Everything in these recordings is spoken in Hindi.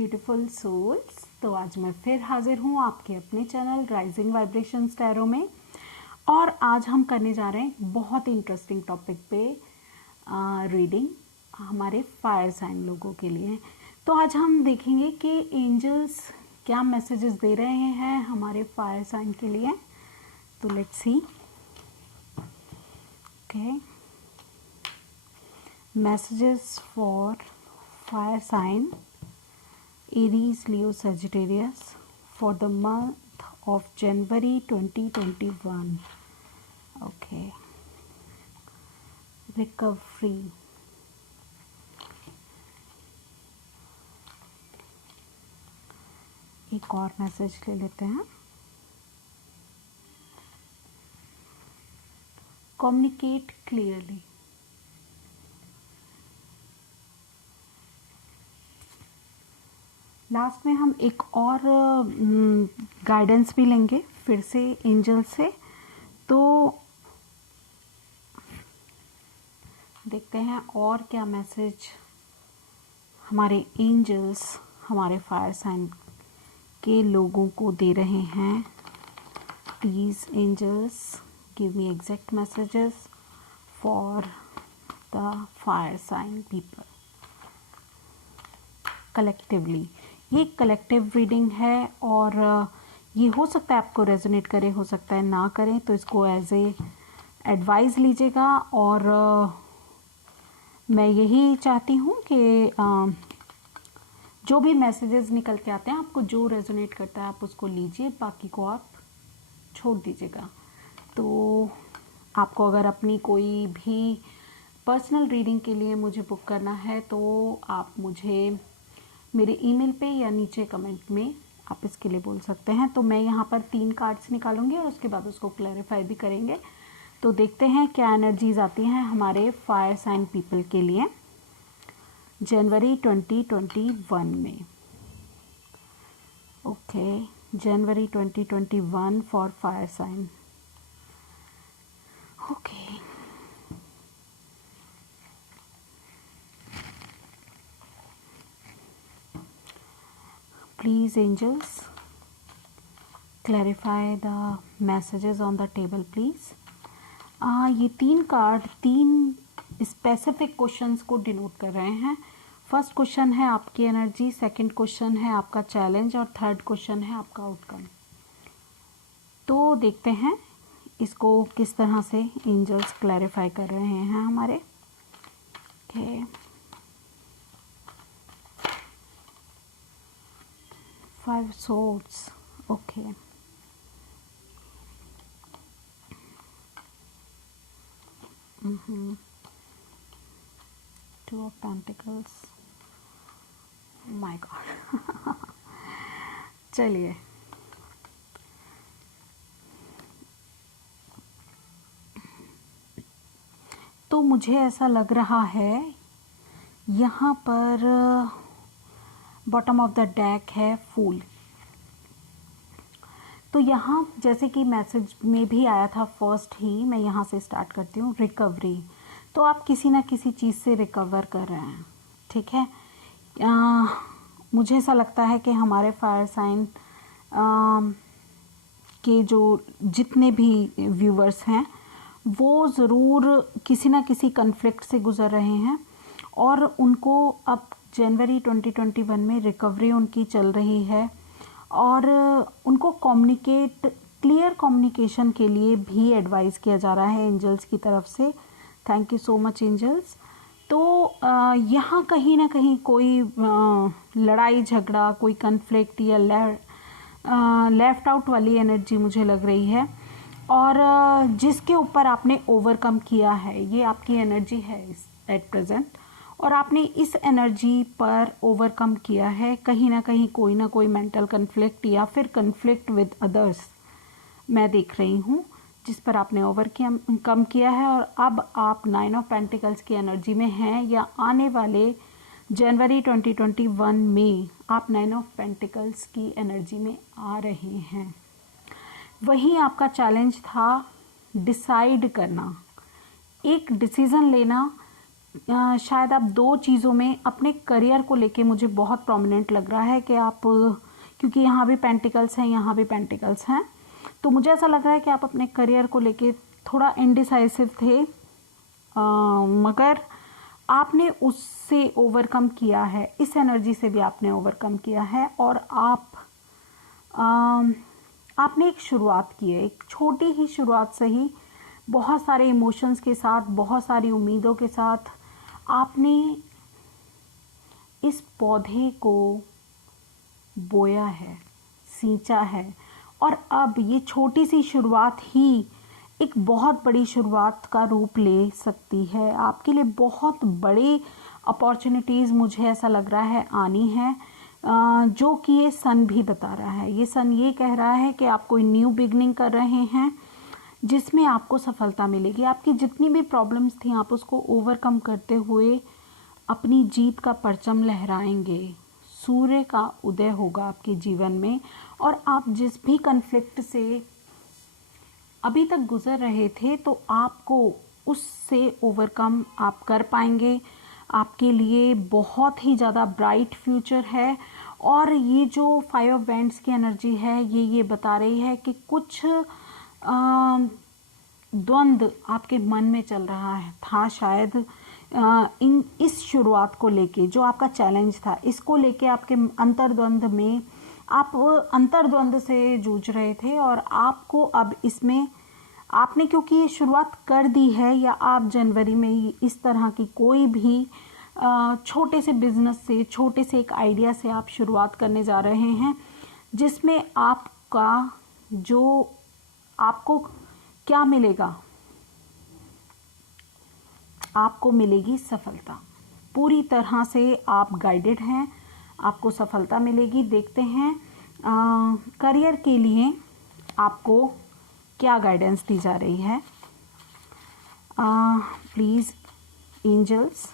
Beautiful souls. तो आज मैं फिर हाजिर हूँ आपके अपने चैनल राइजिंग वाइब्रेशंस टैरो में, और आज हम करने जा रहे हैं बहुत ही इंटरेस्टिंग टॉपिक पे रीडिंग हमारे फायर साइन लोगों के लिए। तो आज हम देखेंगे कि एंजल्स क्या मैसेजेस दे रहे हैं हमारे फायर साइन के लिए। तो let's see. Okay, messages for fire sign Aries, Leo, Sagittarius for the month of January 2021. Okay, recovery. एक और मैसेज ले लेते हैं। Communicate clearly. लास्ट में हम एक और गाइडेंस भी लेंगे फिर से एंजल से। तो देखते हैं और क्या मैसेज हमारे एंजल्स हमारे फायर साइन के लोगों को दे रहे हैं। Please angels give me exact messages for the fire sign people collectively. ये कलेक्टिव रीडिंग है और ये हो सकता है आपको रेजोनेट करे, हो सकता है ना करें, तो इसको एज ए एडवाइस लीजिएगा। और मैं यही चाहती हूँ कि जो भी मैसेजेस निकल के आते हैं, आपको जो रेजोनेट करता है आप उसको लीजिए, बाकी को आप छोड़ दीजिएगा। तो आपको अगर अपनी कोई भी पर्सनल रीडिंग के लिए मुझे बुक करना है तो आप मुझे मेरे ईमेल पे या नीचे कमेंट में आप इसके लिए बोल सकते हैं। तो मैं यहाँ पर 3 कार्ड्स निकालूंगी और उसके बाद उसको क्लैरिफाई भी करेंगे। तो देखते हैं क्या एनर्जीज आती हैं हमारे फायर साइन पीपल के लिए जनवरी 2021 में। ओके, जनवरी 2021 for fire sign. Okay, please angels clarify the messages on the table please। ये 3 कार्ड 3 स्पेसिफिक क्वेश्चंस को डिनोट कर रहे हैं। फर्स्ट क्वेश्चन है आपकी एनर्जी, सेकंड क्वेश्चन है आपका चैलेंज और थर्ड क्वेश्चन है आपका आउटकम। तो देखते हैं इसको किस तरह से एंजल्स क्लैरिफाई कर रहे हैं हमारे। Okay, 5 swords। Okay, Two of Pentacles। My God चलिए, तो मुझे ऐसा लग रहा है यहाँ पर बॉटम ऑफ द डेक है फूल। तो यहाँ जैसे कि मैसेज में भी आया था फर्स्ट ही, मैं यहाँ से स्टार्ट करती हूँ, रिकवरी। तो आप किसी ना किसी चीज़ से रिकवर कर रहे हैं, ठीक है। मुझे ऐसा लगता है कि हमारे फायर साइन के जो जितने भी व्यूवर्स हैं वो ज़रूर किसी ना किसी कन्फ्लिक्ट से गुज़र रहे हैं और उनको अब जनवरी 2021 में रिकवरी उनकी चल रही है और उनको क्लियर कम्युनिकेशन के लिए भी एडवाइस किया जा रहा है एंजल्स की तरफ से। Thank you so much angels. तो यहाँ कहीं ना कहीं कोई लड़ाई झगड़ा, कोई कन्फ्लिक्ट या लेफ्ट आउट वाली एनर्जी मुझे लग रही है, और जिसके ऊपर आपने ओवरकम किया है, ये आपकी एनर्जी है एट प्रेजेंट, और आपने इस एनर्जी पर ओवरकम किया है। कहीं ना कोई मेंटल कन्फ्लिक्ट या फिर कन्फ्लिक्ट विद अदर्स मैं देख रही हूँ, जिस पर आपने ओवरकम किया है। और अब आप 9 ऑफ पेंटिकल्स की एनर्जी में हैं, या आने वाले जनवरी 2021 में आप 9 ऑफ पेंटिकल्स की एनर्जी में आ रहे हैं। वही आपका चैलेंज था डिसाइड करना, एक डिसीज़न लेना शायद आप दो चीज़ों में अपने करियर को लेके मुझे बहुत प्रोमिनेंट लग रहा है कि आप, क्योंकि यहाँ भी पेंटिकल्स हैं, यहाँ भी पेंटिकल्स हैं, तो मुझे ऐसा लग रहा है कि आप अपने करियर को लेके थोड़ा इनडिसाइसिव थे, मगर आपने उससे ओवरकम किया है, इस एनर्जी से भी आपने ओवरकम किया है, और आपने एक शुरुआत की है, एक छोटी ही शुरुआत से ही बहुत सारे इमोशंस के साथ, बहुत सारी उम्मीदों के साथ आपने इस पौधे को बोया है, सींचा है, और अब ये छोटी सी शुरुआत ही एक बहुत बड़ी शुरुआत का रूप ले सकती है। आपके लिए बहुत बड़े अपॉर्चुनिटीज़, मुझे ऐसा लग रहा है, आनी है, जो कि ये सन भी बता रहा है। ये सन ये कह रहा है कि आप कोई न्यू बिगनिंग कर रहे हैं जिसमें आपको सफलता मिलेगी। आपकी जितनी भी प्रॉब्लम्स थी, आप उसको ओवरकम करते हुए अपनी जीत का परचम लहराएंगे। सूर्य का उदय होगा आपके जीवन में, और आप जिस भी कन्फ्लिक्ट से अभी तक गुजर रहे थे, तो आपको उससे ओवरकम आप कर पाएंगे। आपके लिए बहुत ही ज़्यादा ब्राइट फ्यूचर है। और ये जो 5 ऑफ वैंड्स की एनर्जी है, ये बता रही है कि कुछ द्वंद्व आपके मन में चल रहा है था शायद, इस शुरुआत को लेके, जो आपका चैलेंज था, इसको लेके आपके अंतर्द्वंद में आप अंतर्द्वंद से जूझ रहे थे, और आपको अब इसमें, आपने क्योंकि ये शुरुआत कर दी है, या आप जनवरी में इस तरह की कोई भी छोटे से बिजनेस से, छोटे से एक आइडिया से आप शुरुआत करने जा रहे हैं, जिसमें आपका जो, आपको क्या मिलेगा, आपको मिलेगी सफलता। पूरी तरह से आप गाइडेड हैं, आपको सफलता मिलेगी। देखते हैं करियर के लिए आपको क्या गाइडेंस दी जा रही है। प्लीज़ एंजल्स,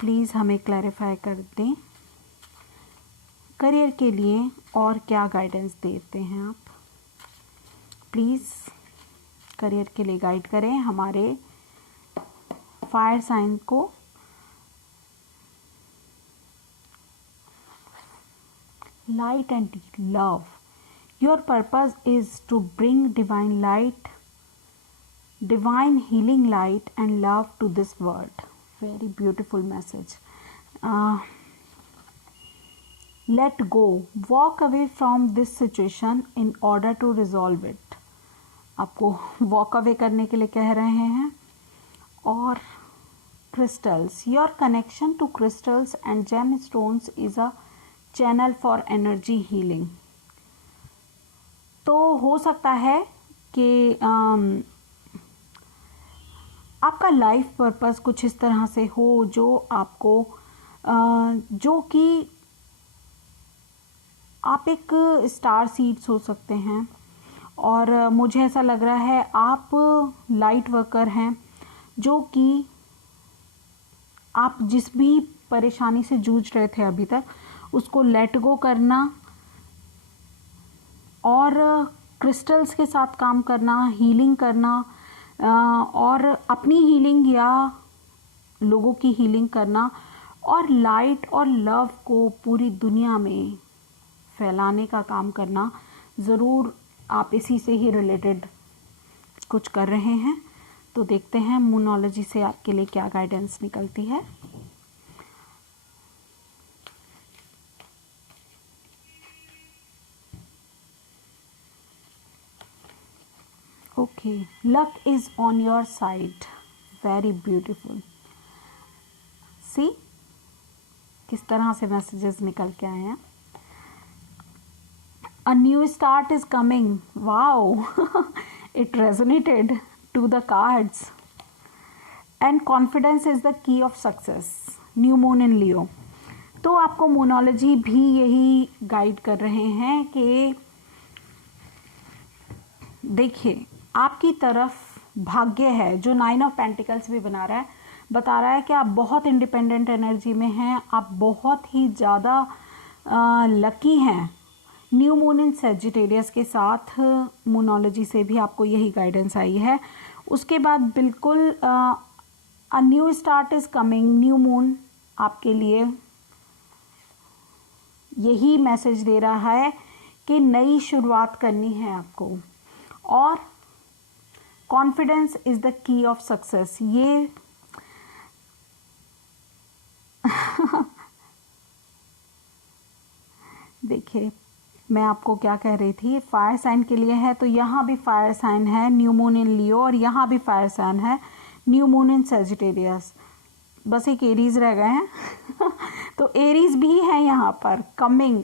प्लीज़ हमें क्लैरिफाई कर दें करियर के लिए और क्या गाइडेंस देते हैं आप। प्लीज़ करियर के लिए गाइड करें हमारे फायर साइन को। Light and love, your purpose is to bring divine light, divine healing light and love to this world. Very beautiful message. Let go, walk away from this situation in order to resolve it. आपको walk away करने के लिए कह रहे हैं। और crystals, your connection to crystals and gemstones is a channel for energy healing. तो हो सकता है कि आपका लाइफ पर्पस कुछ इस तरह से हो, जो आपको, जो कि आप एक स्टार सीड्स हो सकते हैं, और मुझे ऐसा लग रहा है आप लाइट वर्कर हैं, जो कि आप जिस भी परेशानी से जूझ रहे थे अभी तक, उसको लेट गो करना और क्रिस्टल्स के साथ काम करना, हीलिंग करना, और अपनी हीलिंग या लोगों की हीलिंग करना, और लाइट और लव को पूरी दुनिया में फैलाने का काम करना। ज़रूर आप इसी से ही रिलेटेड कुछ कर रहे हैं। तो देखते हैं मूनोलॉजी से आपके लिए क्या गाइडेंस निकलती है। Okay, luck is on your side. Very beautiful. See, किस तरह से मैसेजेस निकल के आए हैं। A new start is coming. Wow, it resonated to the cards. And confidence is the key of success. New moon in Leo. तो आपको मोनोलॉजी भी यही गाइड कर रहे हैं कि देखिए, आपकी तरफ भाग्य है, जो 9 ऑफ पेंटिकल्स भी बता रहा है कि आप बहुत इंडिपेंडेंट एनर्जी में हैं, आप बहुत ही ज़्यादा लकी हैं। न्यू मून इन सैजिटेरियस के साथ मूनोलॉजी से भी आपको यही गाइडेंस आई है। उसके बाद बिल्कुल a new start is coming, new moon आपके लिए यही मैसेज दे रहा है कि नई शुरुआत करनी है आपको, और confidence is the key of success. ये देखिए मैं आपको क्या कह रही थी, फायर साइन के लिए है तो यहाँ भी फायर साइन है न्यू मून इन लियो, और यहाँ भी फायर साइन है न्यू मून इन सेजिटेरियस। बस एक एरीज रह गए हैं तो एरीज भी है यहाँ पर, कमिंग,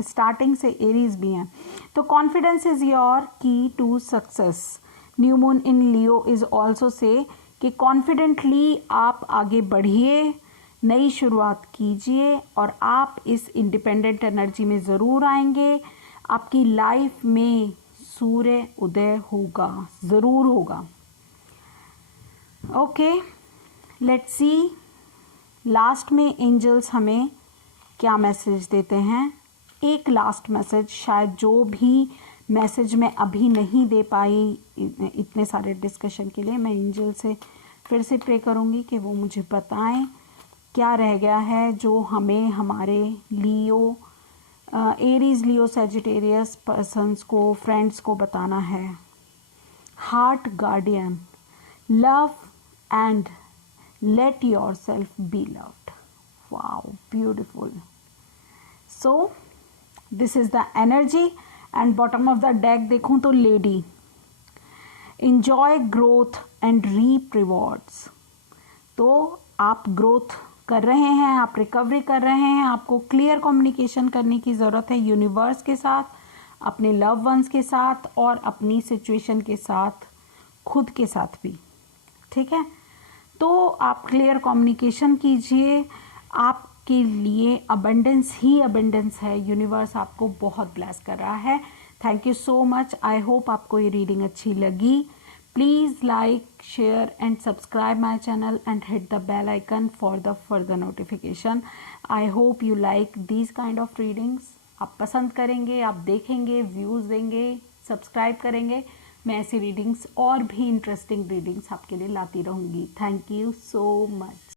स्टार्टिंग से एरीज भी हैं। तो confidence is your key to success. New moon in Leo is also say कि कॉन्फिडेंटली आप आगे बढ़िए, नई शुरुआत कीजिए, और आप इस इंडिपेंडेंट एनर्जी में ज़रूर आएंगे। आपकी लाइफ में सूर्य उदय होगा, ज़रूर होगा। ओके, लेट्स सी लास्ट में एंजल्स हमें क्या मैसेज देते हैं। एक लास्ट मैसेज, शायद जो भी मैसेज मैं अभी नहीं दे पाई इतने सारे डिस्कशन के लिए, मैं एंजल से फिर से प्रे करूँगी कि वो मुझे बताएं क्या रह गया है जो हमें हमारे Leo, Aries, Leo, Sagittarius persons को, फ्रेंड्स को बताना है। Heart guardian, love and let yourself be loved. Wow, beautiful. So this is the energy. And bottom of the deck देखूं तो lady, enjoy growth and reap rewards. तो आप ग्रोथ कर रहे हैं, आप रिकवरी कर रहे हैं, आपको क्लियर कम्युनिकेशन करने की ज़रूरत है यूनिवर्स के साथ, अपने लव वंस के साथ, और अपनी सिचुएशन के साथ, खुद के साथ भी। ठीक है, तो आप क्लियर कम्युनिकेशन कीजिए। आपके लिए अबंडेंस ही अबंडेंस है, यूनिवर्स आपको बहुत ब्लेस कर रहा है। Thank you so much. I hope आपको ये रीडिंग अच्छी लगी। Please like, share and subscribe my channel and hit the bell icon for the further notification. I hope you like these kind of readings. आप पसंद करेंगे, आप देखेंगे, व्यूज़ देंगे, सब्सक्राइब करेंगे। मैं ऐसी रीडिंग्स और भी इंटरेस्टिंग रीडिंग्स आपके लिए लाती रहूँगी। Thank you so much.